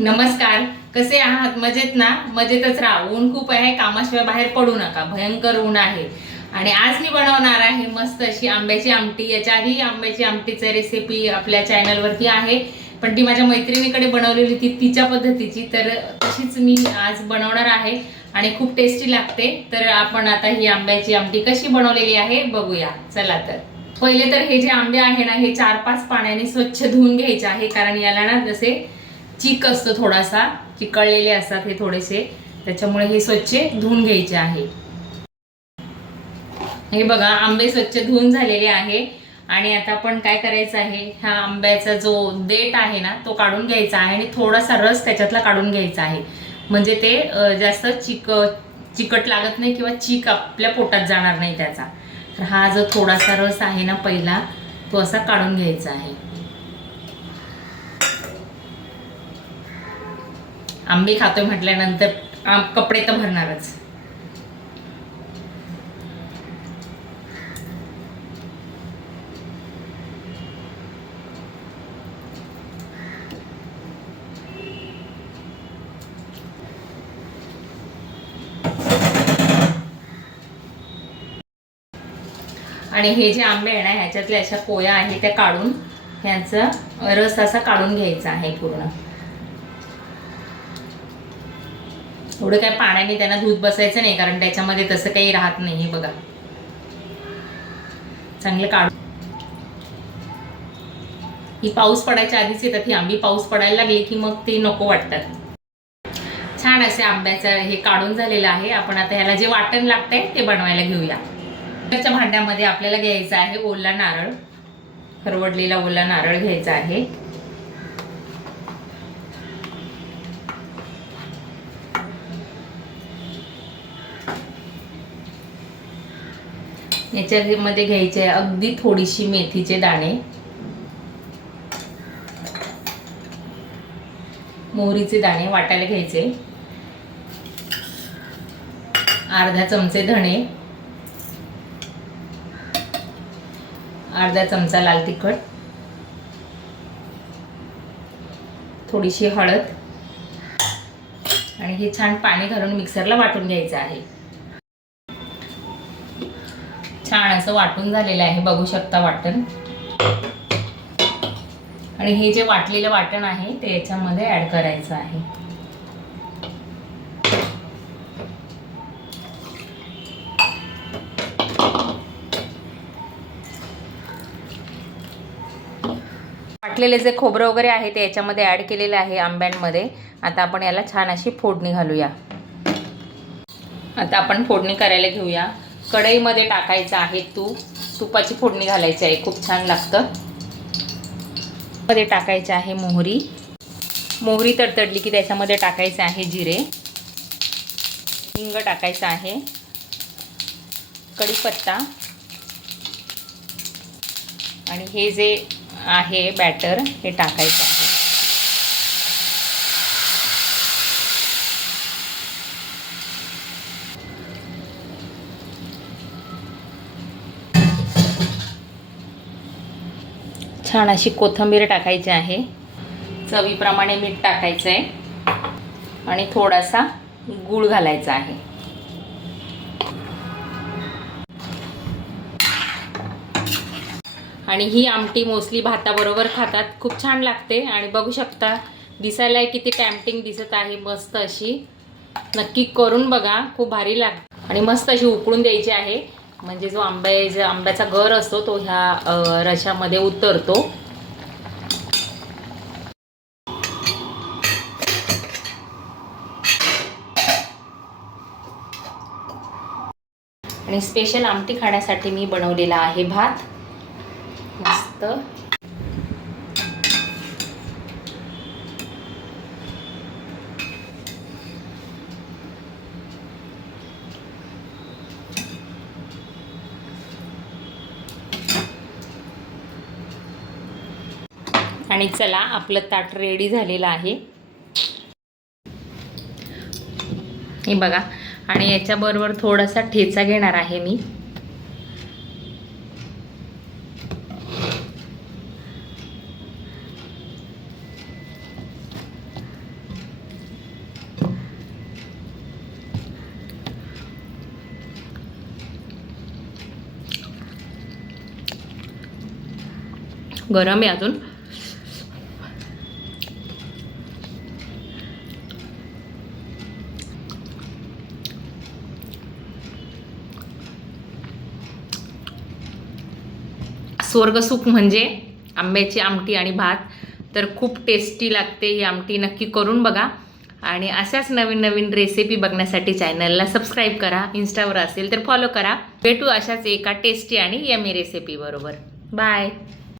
नमस्कार. कसे आहात? मजेत ना? मजेतच राहा. ऊन खूप आहे, कामाशिवाय बाहेर पडू नका. भयंकर ऊन आहे. आणि आज मी बनवणार आहे मस्त अशी आंब्याची आमटी. याच्या आधी आंब्याची आमटीची रेसिपी आपल्या चॅनलवरती आहे, पण ती माझ्या मैत्रिणीकडे बनवलेली ती तिच्या पद्धतीची, तर तशीच मी आज बनवणार आहे आणि खूप टेस्टी लागते. तर आपण आता ही आंब्याची आमटी कशी बनवलेली आहे बघूया. चला तर पहिले तर हे जे आंबे आहे ना, हे 4-5 पाण्याने स्वच्छ धुवून घ्यायचे आहे, कारण याला ना जसे चिक असतो, थोडासा चिकळलेले असतात हे थोडेसे, त्याच्यामुळे हे स्वच्छ धुवून घ्यायचे आहे. हे बघा, आंबे स्वच्छ धुवून झालेले आहे. आणि आता आपण काय करायचं आहे, ह्या आंब्याचा जो देठ आहे ना तो काढून घ्यायचा आहे आणि थोडासा रस त्याच्यातला काढून घ्यायचा आहे, म्हणजे ते जास्त चिकट लागत नाही किंवा चीक आपल्या पोटात जाणार नाही त्याचा. तर हा जो थोडासा रस आहे ना पहिला, तो असा काढून घ्यायचा आहे. आंबे खातोय म्हटल्यानंतर कपडे तर भरणारच. आणि हे जे आंबे आहे ना, ह्याच्यातल्या अशा कोया आहे त्या काढून ह्याचा रस असा काढून घ्यायचा आहे पूर्ण. एवढं काय पाण्याने त्यांना धूत बसायचं नाही, कारण त्याच्यामध्ये तसं काही राहत नाही. हे बघा, चांगलं काढून. ही पाऊस पडायच्या आधीच येतात ही आंबी. पाऊस पडायला लागली की मग ते नको वाटतात. छान असे आंब्याचं हे काढून झालेलं आहे. आपण आता ह्याला जे वाटण लागतंय ते बनवायला घेऊया. त्याच्या भांड्यामध्ये आपल्याला घ्यायचा आहे ओला नारळ, खरवडलेला ओला नारळ घ्यायचा आहे. याच्यामध्ये घ्यायचे अगदी थोडीशी मेथीचे दाणे, मोहरीचे दाणे वाटायला घ्यायचे, अर्धा चमचे धणे, अर्धा चमचा लाल तिखट, थोडीशी हळद, आणि हे छान पाणी घालून मिक्सरला वाटून घ्यायचं आहे. छान असं वाटून झालेलं आहे, बघू शकता वाटण. आणि हे जे वाटलेलं वाटण आहे ते याच्यामध्ये ऍड करायचं आहे. वाटलेले जे खोबरं वगैरे आहे ते याच्यामध्ये ऍड केलेलं आहे आंब्यांमध्ये. आता आपण याला छान अशी फोडणी घालूया. आता आपण फोडणी करायला घेऊया. कढईमध्ये टाकायचं आहे तूप. तुपाची फोडणी घालायची आहे, खूप छान लागतं. मध्ये टाकायचे आहे मोहरी. मोहरी तडतडली की त्याच्यामध्ये टाकायचे आहे जिरे, हिंग टाकायचं आहे, कढीपत्ता, आणि हे जे आहे बॅटर हे टाकायचं आहे. छान अशी कोथिंबीर टाकायची आहे, चवीप्रमाणे मीठ टाकायचं आहे आणि थोडासा गूळ घालायचा आहे. आणि ही आमटी मोस्टली भाताबरोबर खातात, खूप छान लागते. आणि बघू शकता दिसायला किती टॅम्पटिंग दिसत आहे, मस्त अशी. नक्की करून बघा, खूप भारी लागते. आणि मस्त अशी उकळून द्यायची आहे, म्हणजे जो आंब्याचा गर असतो तो ह्या रशामध्ये उतरतो. आणि स्पेशल आमटी खाण्यासाठी मी बनवलेला आहे भात मस्त. आणि चला, आपलं ताट रेडी झालेलं आहे. हे बघा, आणि याच्याबरोबर थोडासा ठेचा घेणार आहे मी. गरम आहे अजून. स्वर्गसुख म्हणजे आंब्याची आमटी आणि भात. तर खूप टेस्टी लागते ही आमटी, नक्की करून बघा. आणि अशाच नवीन नवीन रेसिपी बघण्यासाठी चॅनलला सबस्क्राईब करा. इंस्टावर असेल तर फॉलो करा. भेटू अशाच एका टेस्टी आणि यमी रेसिपी बरोबर. बाय.